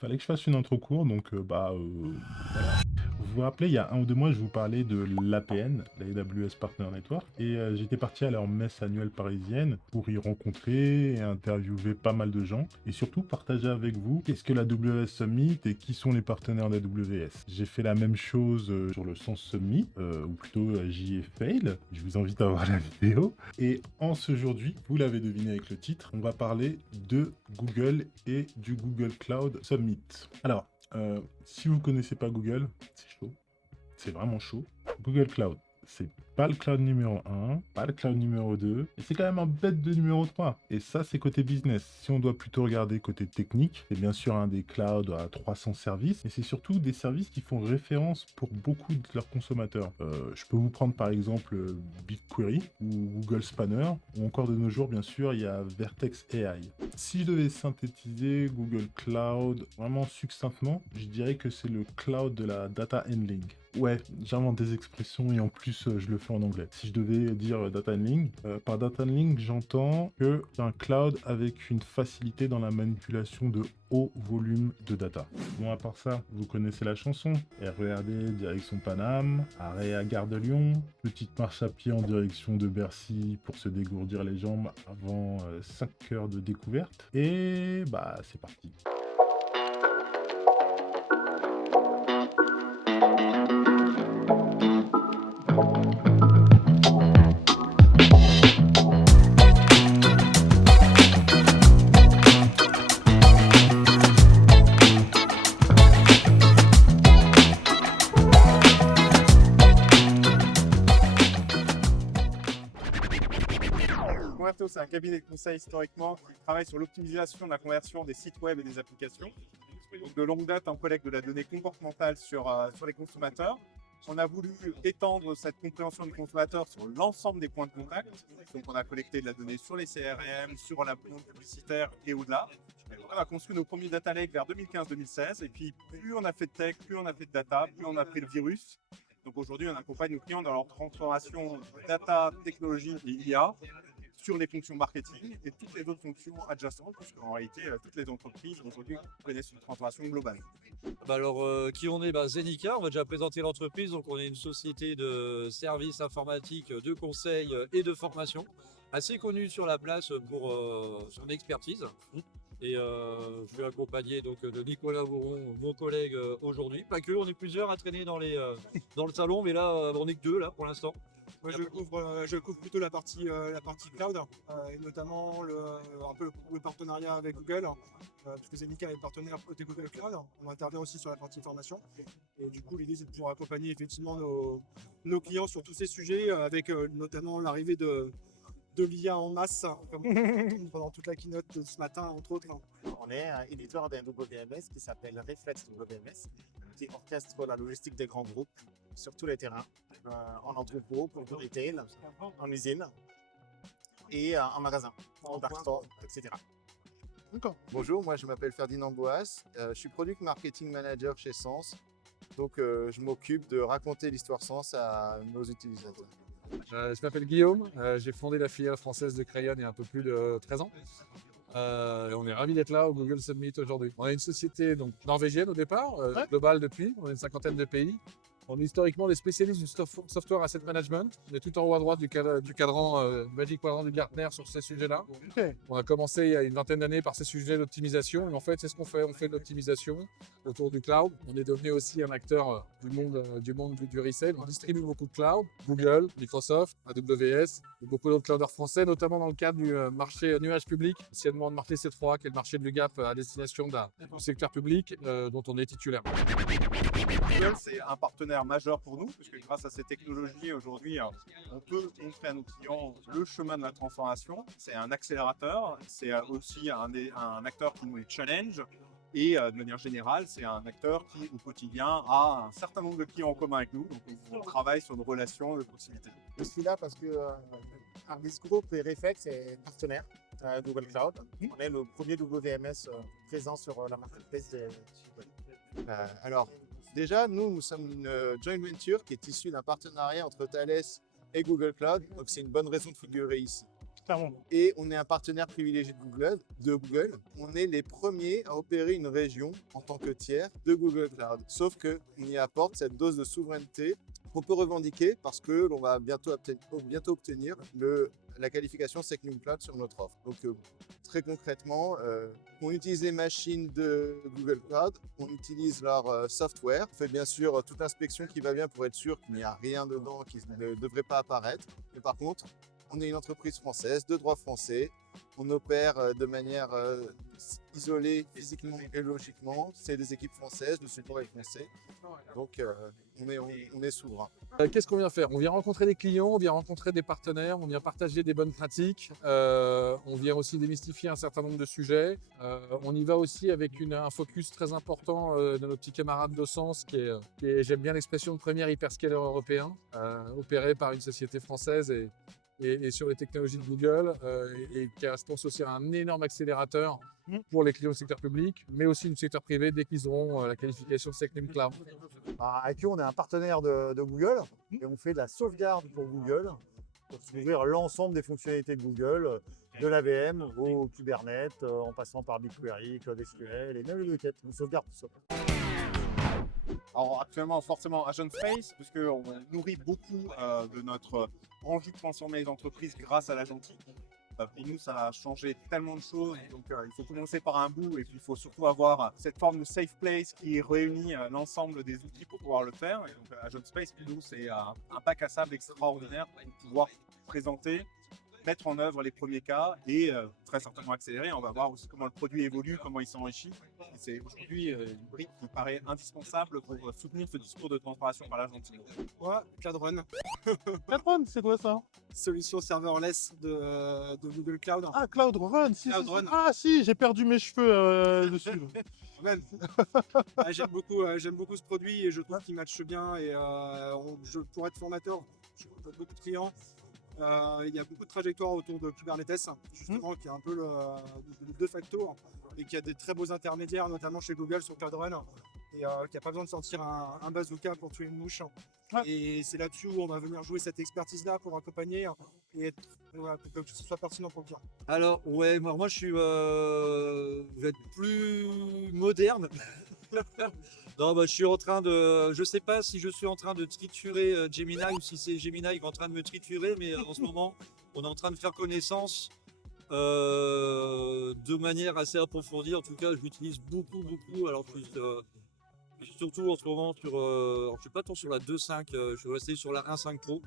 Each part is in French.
Fallait que je fasse une intro courte, donc voilà. Vous vous rappelez, il y a 1 ou 2 mois, je vous parlais de l'APN, la AWS Partner Network, et j'étais parti à leur messe annuelle parisienne pour y rencontrer et interviewer pas mal de gens, et surtout partager avec vous qu'est-ce que la AWS Summit et qui sont les partenaires d'AWS. J'ai fait la même chose sur le Sens Summit, ou plutôt j'y ai fail, je vous invite à voir la vidéo, et en ce aujourd'hui, vous l'avez deviné avec le titre, on va parler de Google et du Google Cloud Summit. Alors, si vous connaissez pas Google, c'est chaud. C'est vraiment chaud. Google Cloud, c'est pas le cloud numéro 1, pas le cloud numéro 2, et c'est quand même un bête de numéro 3. Et ça, c'est côté business. Si on doit plutôt regarder côté technique, c'est bien sûr un des clouds à 300 services, mais c'est surtout des services qui font référence pour beaucoup de leurs consommateurs. Je peux vous prendre par exemple BigQuery ou Google Spanner, ou encore de nos jours, bien sûr, il y a Vertex AI. Si je devais synthétiser Google Cloud vraiment succinctement, je dirais que c'est le cloud de la data handling. Ouais, j'invente des expressions et en plus je le fais en anglais. Si je devais dire data handling, par data handling, j'entends que c'est un cloud avec une facilité dans la manipulation de haut volume de data. Bon, à part ça, vous connaissez la chanson. RERD direction Paname, arrêt à Gare de Lyon, petite marche à pied en direction de Bercy pour se dégourdir les jambes avant 5 heures de découverte. Et bah c'est parti. Converto, c'est un cabinet de conseil historiquement qui travaille sur l'optimisation de la conversion des sites web et des applications. Donc de longue date, un collecte de la donnée comportementale sur les consommateurs. On a voulu étendre cette compréhension du consommateur sur l'ensemble des points de contact. Donc on a collecté de la donnée sur les CRM, sur la bande publicitaire et au-delà. On a construit nos premiers data lakes vers 2015-2016. Et puis plus on a fait de tech, plus on a fait de data, plus on a pris le virus. Donc aujourd'hui, on accompagne nos clients dans leur transformation data, technologie et IA sur les fonctions marketing et toutes les autres fonctions adjacentes, puisqu'en réalité, toutes les entreprises aujourd'hui connaissent une transformation globale. Qui on est? Zenica, on va déjà présenter l'entreprise. Donc, on est une société de services informatiques, de conseil et de formation, assez connue sur la place pour son expertise. Et je vais accompagner donc de Nicolas Bourron, mon collègue aujourd'hui. Pas que, on est plusieurs à traîner dans le salon, mais là, on est que deux là pour l'instant. Moi, je couvre plutôt la partie cloud, et notamment un peu le partenariat avec Google, parce que Zenica est partenaire côté Google Cloud. On intervient aussi sur la partie formation. Et du coup, l'idée, c'est de pouvoir accompagner effectivement nos clients sur tous ces sujets, avec notamment l'arrivée de l'IA en masse, comme on entend pendant toute la keynote de ce matin, entre autres. On est un éditeur d'un WMS qui s'appelle Reflex WMS, qui orchestre la logistique des grands groupes sur tous les terrains, en entrepôt, pour du retail, en usine et en magasin, en dark store, etc. D'accord. Bonjour, moi je m'appelle Ferdinand Boas, je suis Product Marketing Manager chez Sens. Donc je m'occupe de raconter l'histoire Sens à nos utilisateurs. Je m'appelle Guillaume, j'ai fondé la filiale française de Crayon il y a un peu plus de 13 ans. Et on est ravis d'être là au Google Summit aujourd'hui. On est une société donc, norvégienne au départ, globale depuis, on est une 50aine de pays. On est historiquement des spécialistes du software asset management. On est tout en haut à droite du cadran Magic Quadrant du Gartner sur ces sujets-là. Okay. On a commencé il y a une vingtaine d'années par ces sujets d'optimisation. Et en fait, c'est ce qu'on fait. On fait de l'optimisation autour du cloud. On est devenu aussi un acteur du monde du resale. On distribue beaucoup de cloud. Google, Microsoft, AWS, et beaucoup d'autres clouders français, notamment dans le cadre du marché nuage public, anciennement le marché C3, qui est le marché du Gap à destination du secteur public, dont on est titulaire. Google, c'est un partenaire majeur pour nous, puisque grâce à ces technologies, aujourd'hui, on peut montrer à nos clients le chemin de la transformation. C'est un accélérateur, c'est aussi un acteur qui nous challenge. Et de manière générale, c'est un acteur qui, au quotidien, a un certain nombre de clients en commun avec nous. Donc, on travaille sur une relation de proximité. Je suis là parce que Ardis Group et Reflex est partenaire Google Cloud. On est le premier WMS présent sur la marketplace de Google. Alors, déjà, nous sommes une joint venture qui est issue d'un partenariat entre Thales et Google Cloud. Donc, c'est une bonne raison de figurer ici. clairement. Et on est un partenaire privilégié de Google. On est les premiers à opérer une région en tant que tiers de Google Cloud. Sauf qu'on y apporte cette dose de souveraineté qu'on peut revendiquer parce que l'on va bientôt obtenir la qualification Secnum Cloud sur notre offre. Donc très concrètement, on utilise les machines de Google Cloud, on utilise leur software, on fait bien sûr toute l'inspection qui va bien pour être sûr qu'il n'y a rien dedans qui ne devrait pas apparaître. Mais par contre, on est une entreprise française de droit français. On opère de manière isolée physiquement et logiquement. C'est des équipes françaises, le support est français. Donc on est souverain. Qu'est-ce qu'on vient faire? On vient rencontrer des clients, on vient rencontrer des partenaires, on vient partager des bonnes pratiques, on vient aussi démystifier un certain nombre de sujets. On y va aussi avec un focus très important de nos petits camarades de Sens qui est j'aime bien l'expression de premier hyperscaler européen, opéré par une société française et sur les technologies de Google et qui reste aussi un énorme accélérateur pour les clients du secteur public, mais aussi du secteur privé dès qu'ils auront la qualification Secnum Cloud. IQ, on est un partenaire de Google et on fait de la sauvegarde pour Google pour couvrir l'ensemble des fonctionnalités de Google, de l'AVM au Kubernetes, en passant par BigQuery, Cloud SQL et même les requêtes. On sauvegarde tout ça. Alors actuellement, forcément, Agent Space, puisqu'on nourrit beaucoup de notre envie de transformer les entreprises grâce à l'agentique. Pour nous, ça a changé tellement de choses. Donc, il faut commencer par un bout et puis il faut surtout avoir cette forme de safe place qui réunit l'ensemble des outils pour pouvoir le faire. Et donc, Agent Space, pour nous, c'est un bac à sable extraordinaire pour pouvoir présenter, mettre en œuvre les premiers cas et très certainement accélérer. On va voir aussi comment le produit évolue, comment il s'enrichit. C'est aujourd'hui une brique qui paraît indispensable pour soutenir ce discours de transformation par l'agentique. Ouais, Cloud Run, Cloud Run, c'est quoi ça? solution serverless de Google Cloud. Ah, Cloud Run, si, Cloud si, Run. si. Ah si, j'ai perdu mes cheveux dessus. Même. J'aime beaucoup ce produit et je trouve qu'il matche bien. Et pour être formateur, je côtoie beaucoup de clients. Il y a beaucoup de trajectoires autour de Kubernetes, justement, qui est un peu le de facto et qui a des très beaux intermédiaires, notamment chez Google sur Cloud Run, et qui n'a pas besoin de sortir un bazooka pour tuer une mouche. Ouais. Et c'est là-dessus où on va venir jouer cette expertise-là pour accompagner et pour que ce soit pertinent pour le client. Alors, ouais, moi je vais être plus moderne. Non, je suis en train de. Je sais pas si je suis en train de triturer Gemini ou si c'est Gemini qui est en train de me triturer, mais en ce moment, on est en train de faire connaissance de manière assez approfondie. En tout cas, je l'utilise beaucoup. Alors, je suis surtout en ce moment sur. Alors, je suis pas tant sur la 2.5, je suis resté sur la 1.5 Pro.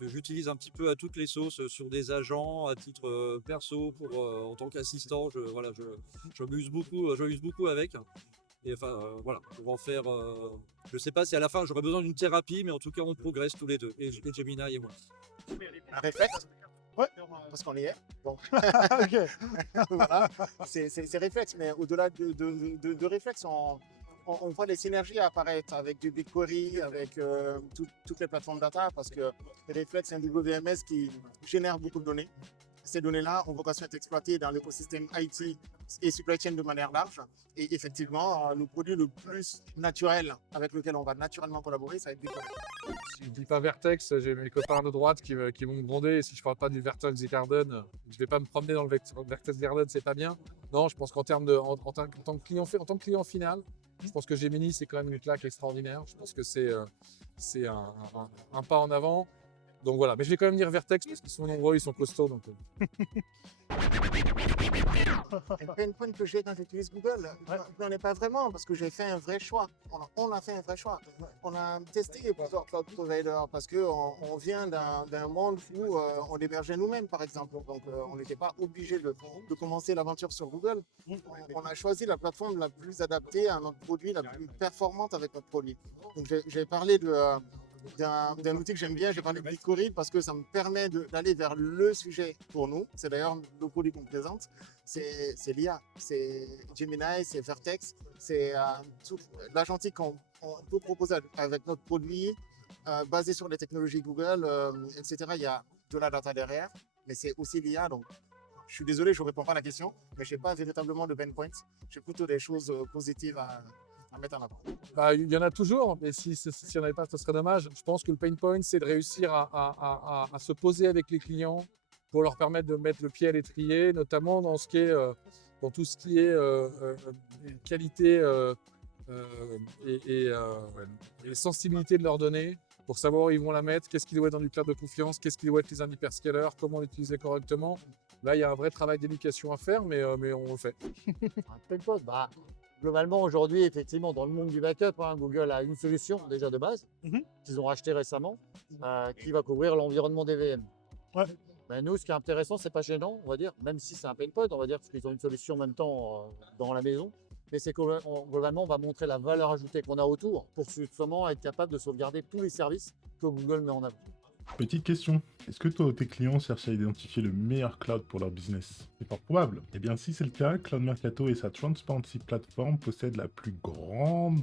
J'utilise un petit peu à toutes les sauces sur des agents à titre perso en tant qu'assistant. Je m'amuse beaucoup avec. Et enfin, voilà, pour en faire. Je sais pas si à la fin j'aurai besoin d'une thérapie, mais en tout cas, on progresse tous les deux, et Gemini et moi. Un réflexe? Ouais. Parce qu'on y est. Donc, Ok. voilà, c'est réflexe, mais au-delà de réflexe, on voit les synergies apparaître avec du BigQuery, avec toutes les plateformes data, parce que Reflex, c'est un WMS qui génère beaucoup de données. Ces données-là ont vocation à être exploitées dans l'écosystème IT et supply chain de manière large. Et effectivement, le produit le plus naturel avec lequel on va naturellement collaborer, ça va être BigQuery. Si je ne dis pas Vertex, j'ai mes copains de droite qui vont me gronder. Et si je ne parle pas du Vertex Garden, je ne vais pas me promener dans le Vertex Garden, c'est pas bien. Non, je pense qu'en termes en tant que client final, je pense que Gemini, c'est quand même une claque extraordinaire. Je pense que c'est un pas en avant. Donc voilà, mais je vais quand même dire Vertex parce qu'ils sont nombreux, ils sont costauds. Donc, Un pain point que j'ai quand j'utilise Google, n'en est pas vraiment parce que j'ai fait un vrai choix. On a fait un vrai choix. On a testé plusieurs cloud providers parce qu'on vient d'un monde où on hébergeait nous-mêmes, par exemple. Donc on n'était pas obligé de commencer l'aventure sur Google. On a choisi la plateforme la plus adaptée à notre produit, la plus performante avec notre produit. Donc j'ai parlé d'un outil que j'aime bien, j'ai parlé de BigQuery parce que ça me permet d'aller vers le sujet pour nous. C'est d'ailleurs le produit qu'on présente. C'est l'IA, c'est Gemini, c'est Vertex, c'est l'agentique qu'on peut proposer avec notre produit basé sur les technologies Google, etc. Il y a de la data derrière, mais c'est aussi l'IA. Donc, je suis désolé, je ne réponds pas à la question, mais je n'ai pas véritablement de pain point. J'ai plutôt des choses positives à mettre en avant. il y en a toujours, mais si n'y en avait pas, ce serait dommage. Je pense que le pain point, c'est de réussir à se poser avec les clients pour leur permettre de mettre le pied à l'étrier, notamment dans dans tout ce qui est qualité et sensibilité de leurs données, pour savoir où ils vont la mettre, qu'est-ce qui doit être dans du cloud de confiance, qu'est-ce qui doit être les hyperscalers, comment l'utiliser correctement. Là, il y a un vrai travail d'éducation à faire, mais on le fait. Un Penpod, globalement, aujourd'hui, effectivement, dans le monde du backup, Google a une solution déjà de base qu'ils ont racheté récemment qui va couvrir l'environnement des VM. Ouais. Ben, nous, ce qui est intéressant, c'est pas gênant, on va dire, même si c'est un Penpod, on va dire, parce qu'ils ont une solution en même temps dans la maison. Mais c'est que globalement, on va montrer la valeur ajoutée qu'on a autour pour justement être capable de sauvegarder tous les services que Google met en avant. Petite question, est-ce que toi ou tes clients cherchent à identifier le meilleur cloud pour leur business? C'est fort probable. Eh bien, si c'est le cas, Cloud Mercato et sa Transparency Platform possèdent la plus grande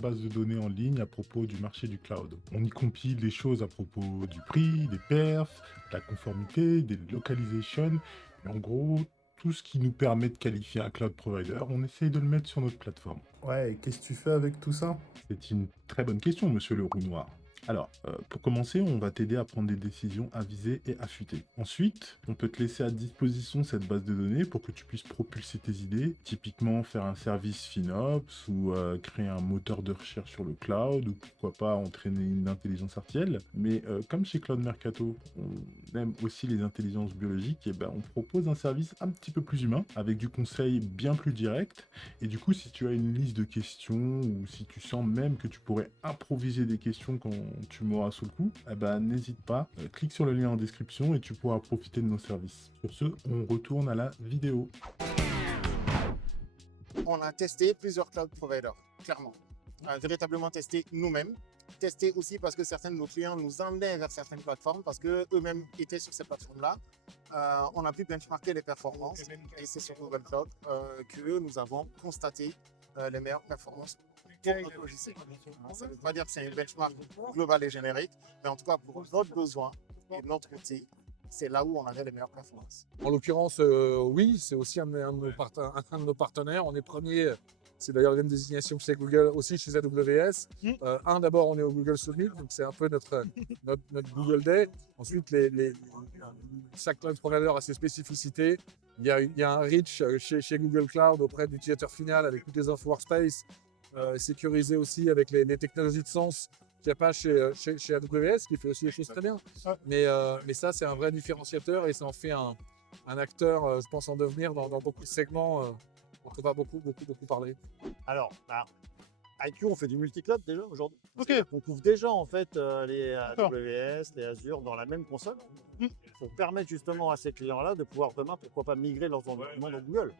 base de données en ligne à propos du marché du cloud. On y compile des choses à propos du prix, des perfs, de la conformité, des localizations, et en gros, tout ce qui nous permet de qualifier un cloud provider, on essaye de le mettre sur notre plateforme. Ouais, et qu'est-ce que tu fais avec tout ça? C'est une très bonne question, monsieur le roux noir. Alors, pour commencer, on va t'aider à prendre des décisions avisées et affûtées. Ensuite, on peut te laisser à disposition cette base de données pour que tu puisses propulser tes idées, typiquement faire un service FinOps ou créer un moteur de recherche sur le cloud ou pourquoi pas entraîner une intelligence artificielle. Mais comme chez Cloud Mercato, on aime aussi les intelligences biologiques, et ben on propose un service un petit peu plus humain avec du conseil bien plus direct. Et du coup, si tu as une liste de questions ou si tu sens même que tu pourrais improviser des questions quand tu m'auras sous le coup, eh ben, n'hésite pas, clique sur le lien en description et tu pourras profiter de nos services. Sur ce, on retourne à la vidéo. On a testé plusieurs cloud providers, clairement. Véritablement testé nous-mêmes. Testé aussi parce que certains de nos clients nous emmenaient vers certaines plateformes parce qu'eux-mêmes étaient sur ces plateformes-là. On a pu benchmarker les performances et c'est sur Google Cloud que nous avons constaté les meilleures performances pour notre logiciel. Ça ne veut pas dire que c'est une benchmark globale et générique, mais en tout cas pour notre besoin et notre outil, c'est là où on avait les meilleures performances. En l'occurrence, oui, c'est aussi un de nos partenaires. On est premier, c'est d'ailleurs la même désignation que chez Google, aussi chez AWS. D'abord, on est au Google Summit, donc c'est un peu notre Google Day. Ensuite, chaque cloud provider a ses spécificités. Il y a un reach chez Google Cloud auprès de l'utilisateur final avec toutes les infos workspace, sécurisé aussi avec les technologies de sens qu'il n'y a pas chez AWS, qui fait aussi les choses très bien. Mais ça, c'est un vrai différenciateur et ça en fait un acteur, je pense, en devenir dans beaucoup de segments dont on va beaucoup parler. Alors, IQ, on fait du multi-cloud déjà aujourd'hui. Ok. On couvre déjà en fait les AWS, les Azure dans la même console pour permettre justement à ces clients-là de pouvoir demain, pourquoi pas, migrer leurs environnements dans Google.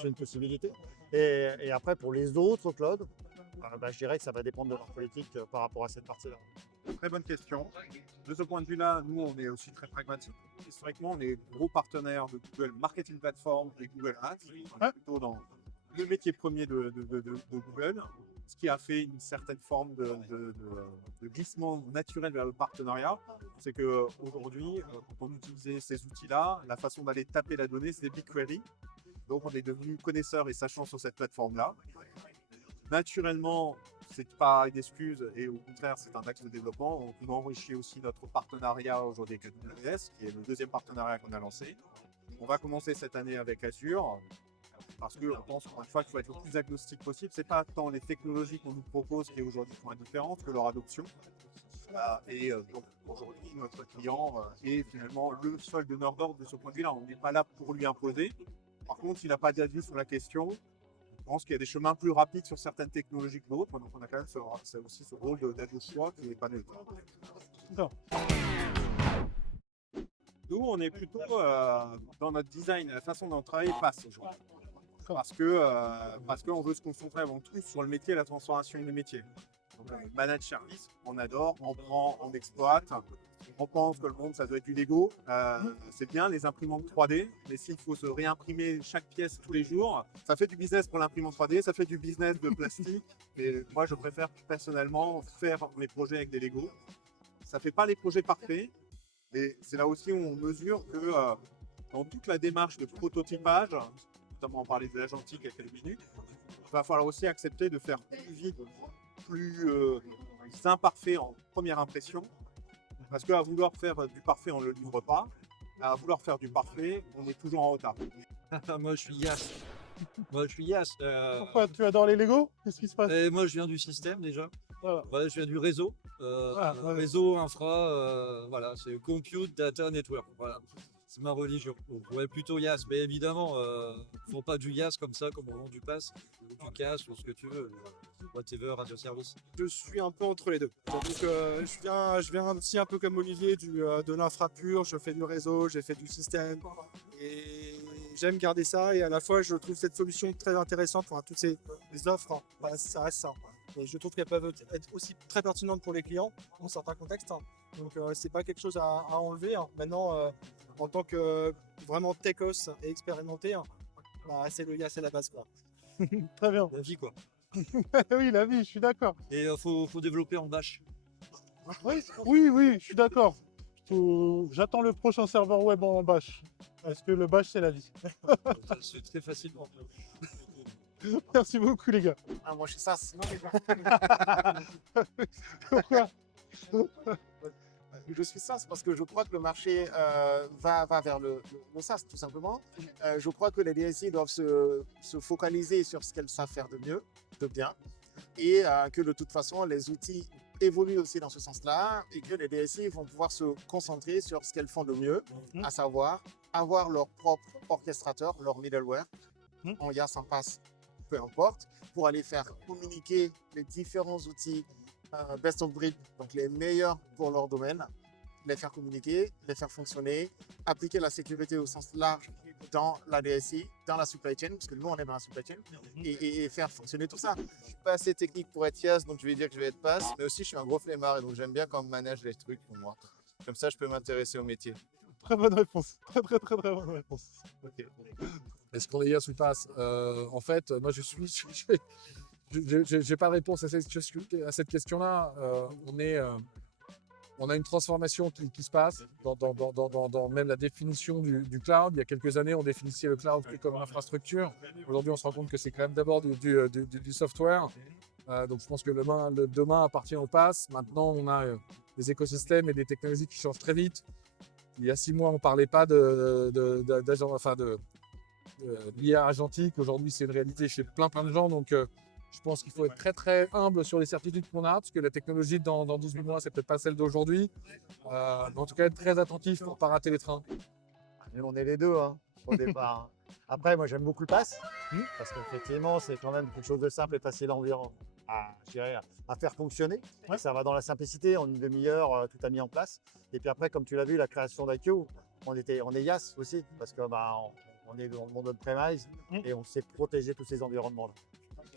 C'est une possibilité. Et après, pour les autres clouds, je dirais que ça va dépendre de leur politique par rapport à cette partie-là. Très bonne question. De ce point de vue-là, nous, on est aussi très pragmatique. Historiquement, on est gros partenaire de Google Marketing Platform et Google Ads. On est plutôt dans le métier premier de Google, ce qui a fait une certaine forme de glissement naturel vers le partenariat. C'est qu'aujourd'hui, quand on utilisait ces outils-là, la façon d'aller taper la donnée, c'est BigQuery. Donc, on est devenu connaisseur et sachant sur cette plateforme-là. Naturellement, c'est pas une excuse et au contraire, c'est un axe de développement. On enrichit aussi notre partenariat aujourd'hui avec AWS, qui est le deuxième partenariat qu'on a lancé. On va commencer cette année avec Azure, parce qu'on pense encore une fois qu'il faut être le plus agnostique possible. C'est pas tant les technologies qu'on nous propose qui aujourd'hui sont indifférentes que leur adoption. Donc aujourd'hui, notre client est finalement le seul donneur d'ordre de ce point de vue-là. On n'est pas là pour lui imposer. Par contre, s'il n'a pas d'avis sur la question, je pense qu'il y a des chemins plus rapides sur certaines technologies que d'autres. Donc on a quand même aussi ce rôle d'aide au choix qui n'est pas neutre. Nous, on est plutôt dans notre design, la façon dont on travaille passe aujourd'hui. Parce qu'on veut se concentrer avant tout sur le métier et la transformation des métiers. Donc, manage service, on adore, on prend, on exploite. On pense que le monde, ça doit être du Lego. C'est bien les imprimantes 3D, mais s'il faut se réimprimer chaque pièce tous les jours, ça fait du business pour l'imprimante 3D, ça fait du business de plastique. Mais moi, je préfère personnellement faire mes projets avec des Lego. Ça ne fait pas les projets parfaits, mais c'est là aussi où on mesure que dans toute la démarche de prototypage, notamment on parlait de l'agentique il y a quelques minutes, il va falloir aussi accepter de faire plus vite, plus imparfait en première impression, Parce qu'à vouloir faire du parfait, on ne le livre pas. À vouloir faire du parfait, on est toujours en retard. Moi, je suis Yas. Moi, je suis Yas. Pourquoi tu adores les Lego? Qu'est-ce qui se passe? Et moi, je viens du système déjà. Voilà. Ouais, je viens du réseau. Ouais. Réseau, infra, voilà, c'est Compute Data Network. Voilà. C'est ma religion. Donc, ouais, plutôt Yas. Mais évidemment, ils font pas du Yas comme ça, comme on vend du pass, ou du cash, ou ce que tu veux. Whatever, radio service. Je suis un peu entre les deux. Donc je viens aussi un peu comme Olivier de l'infra pure, je fais du réseau, j'ai fait du système et j'aime garder ça et à la fois je trouve cette solution très intéressante pour toutes les offres, hein. Voilà, ça reste ça. Et je trouve qu'elles peuvent être aussi très pertinentes pour les clients dans certains contextes, hein. Donc c'est pas quelque chose à enlever, hein. Maintenant, en tant que vraiment techos et expérimenté, hein, bah, c'est le YAS, c'est la base, quoi. Très bien. La vie, quoi. Oui, la vie, je suis d'accord. Et faut développer en Bash. Oui, je suis d'accord. J'attends le prochain serveur web en bash. Parce que le bash, c'est la vie. C'est très facilement. Merci beaucoup, les gars. Ah, moi, je suis SAS. Pourquoi? Je suis SAS parce que je crois que le marché va vers le SaaS, tout simplement. Je crois que les DSI doivent se focaliser sur ce qu'elles savent faire de mieux, de bien, et que de toute façon, les outils évoluent aussi dans ce sens-là, et que les DSI vont pouvoir se concentrer sur ce qu'elles font de mieux, à savoir avoir leur propre orchestrateur, leur middleware, en YAS, en PaaS, peu importe, pour aller faire communiquer les différents outils best of breed, donc les meilleurs pour leur domaine, les faire communiquer, les faire fonctionner, appliquer la sécurité au sens large dans la DSI, dans la supply chain, parce que nous on est dans la supply chain, et faire fonctionner tout ça. Je suis pas assez technique pour être YAS, donc je vais dire que je vais être PaaS, mais aussi je suis un gros flemmard et donc j'aime bien quand on manage les trucs pour moi. Comme ça, je peux m'intéresser au métier. Très bonne réponse. Très bonne réponse. Ok. Est-ce qu'on est YAS ou PaaS? En fait, moi je suis. J'ai pas de réponse à cette question-là. On a une transformation qui se passe dans même la définition du cloud. Il y a quelques années, on définissait le cloud plus comme une infrastructure. Aujourd'hui, on se rend compte que c'est quand même d'abord du software. Donc, je pense que le demain appartient au PaaS. Maintenant, on a des écosystèmes et des technologies qui changent très vite. Il y a 6 mois, on ne parlait pas d'IA agentique. Aujourd'hui, c'est une réalité chez plein de gens. Donc, je pense qu'il faut être très très humble sur les certitudes qu'on a, parce que la technologie dans 12 mois, c'est peut-être pas celle d'aujourd'hui. Mais en tout cas, être très attentif pour ne pas rater les trains. Mais on est les deux, hein, au départ. Après, moi, j'aime beaucoup le pass, parce qu'effectivement, c'est quand même quelque chose de simple et facile à faire fonctionner. Et ça va dans la simplicité, en une demi-heure, tout a mis en place. Et puis après, comme tu l'as vu, la création d'IQ, on est YAS aussi, parce que on est dans le monde on-premise et on sait protéger tous ces environnements-là.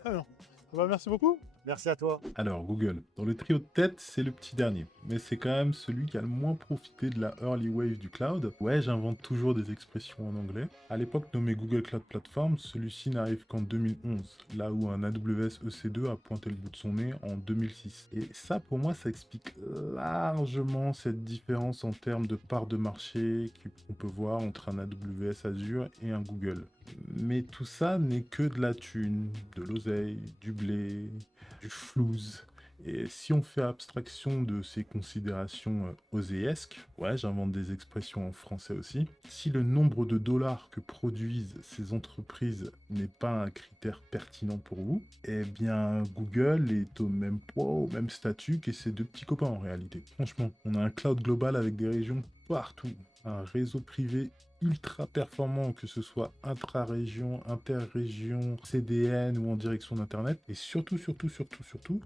Très bien. Bah, merci beaucoup. Merci à toi. Alors, Google, dans le trio de tête, c'est le petit dernier. Mais c'est quand même celui qui a le moins profité de la early wave du cloud. Ouais, j'invente toujours des expressions en anglais. À l'époque nommé Google Cloud Platform, celui-ci n'arrive qu'en 2011, là où un AWS EC2 a pointé le bout de son nez en 2006. Et ça, pour moi, ça explique largement cette différence en termes de part de marché qu'on peut voir entre un AWS Azure et un Google. Mais tout ça n'est que de la thune, de l'oseille, du blé, du flouze. Et si on fait abstraction de ces considérations oséesques, ouais, j'invente des expressions en français aussi, si le nombre de dollars que produisent ces entreprises n'est pas un critère pertinent pour vous, eh bien Google est au même poids, au même statut que ses deux petits copains en réalité. Franchement, on a un cloud global avec des régions partout, un réseau privé ultra performant, que ce soit intra-région, inter-région, CDN ou en direction d'Internet. Et surtout,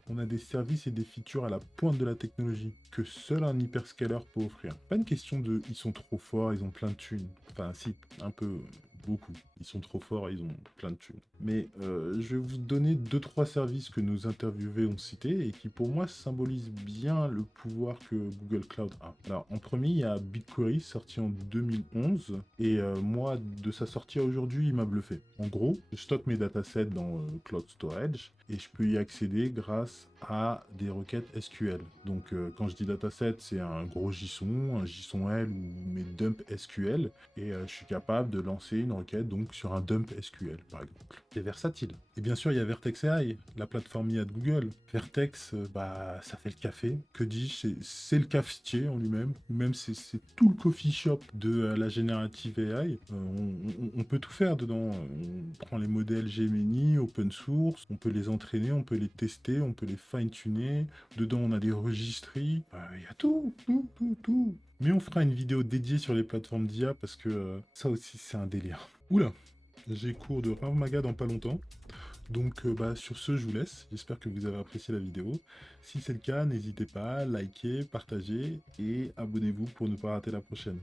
on a des services et des features à la pointe de la technologie que seul un hyperscaler peut offrir. Pas une question de « ils sont trop forts, ils ont plein de thunes ». Enfin si, un peu, beaucoup. Ils sont trop forts, ils ont plein de thunes. Mais je vais vous donner 2-3 services que nos interviewés ont cités et qui pour moi symbolisent bien le pouvoir que Google Cloud a. Alors en premier, il y a BigQuery, sorti en 2011, et moi, de sa sortie à aujourd'hui, il m'a bluffé. En gros, je stocke mes datasets dans Cloud Storage et je peux y accéder grâce à des requêtes SQL. Donc quand je dis dataset, c'est un gros JSON, un JSON-L ou mes dumps SQL, et je suis capable de lancer une requête donc sur un dump SQL par exemple. C'est versatile. Et bien sûr, il y a Vertex AI, la plateforme IA de Google. Vertex, ça fait le café. Que dis-je, c'est le cafetier en lui-même. Même c'est tout le coffee shop de la générative AI. On peut tout faire dedans. On prend les modèles Gemini, open source, on peut les entraîner, on peut les tester, on peut les fine-tuner. Dedans, on a des registries. Il y a tout. Mais on fera une vidéo dédiée sur les plateformes d'IA parce que ça aussi, c'est un délire. Oula, j'ai cours de Rav Maga dans pas longtemps. Donc sur ce, je vous laisse. J'espère que vous avez apprécié la vidéo. Si c'est le cas, n'hésitez pas à liker, partager et abonnez-vous pour ne pas rater la prochaine.